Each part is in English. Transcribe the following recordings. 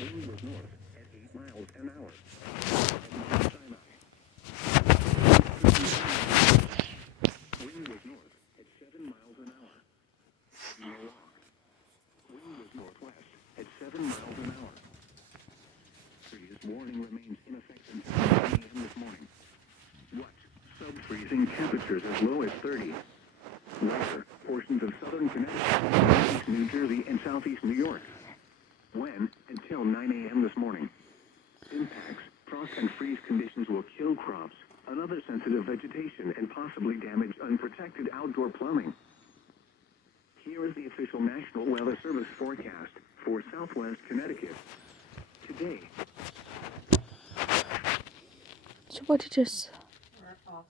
Wind was north at 8 miles an hour. Wind was north at 7 miles an hour. Wind was northwest at 7 miles an hour. Previous warning remains in effect until 9 a.m. this morning. What? Sub-freezing temperatures as low as 30. Weather, portions of southern Connecticut, northeast New Jersey, and southeast New York. When? Until 9 a.m. this morning. Impacts, frost and freeze conditions will kill crops, another sensitive vegetation, and possibly damage unprotected outdoor plumbing. Here is the official National Weather Service forecast for southwest Connecticut. Today. So what did you just... Awesome.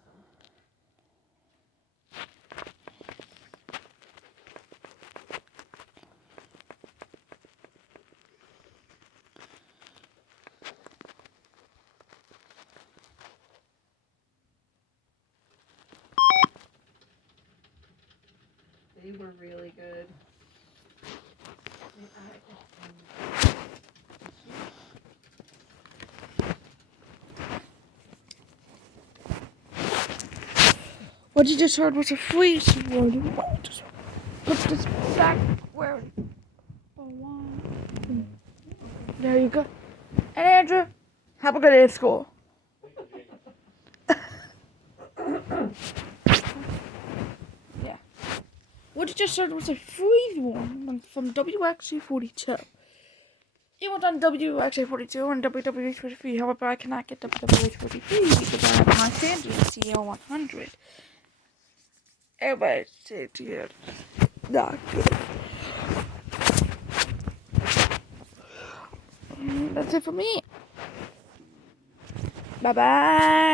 They were really good. What you just heard was a freeze warning. Just put this back where it belongs. There you go. And Andrew, have a good day at school. Yeah. What you just heard was a freeze warning from WXJ42. It was on WXJ42 and WXJ43. However, I cannot get WXJ43 because I have my standard CL100. Everybody say to you, not good. That's it for me. Bye bye.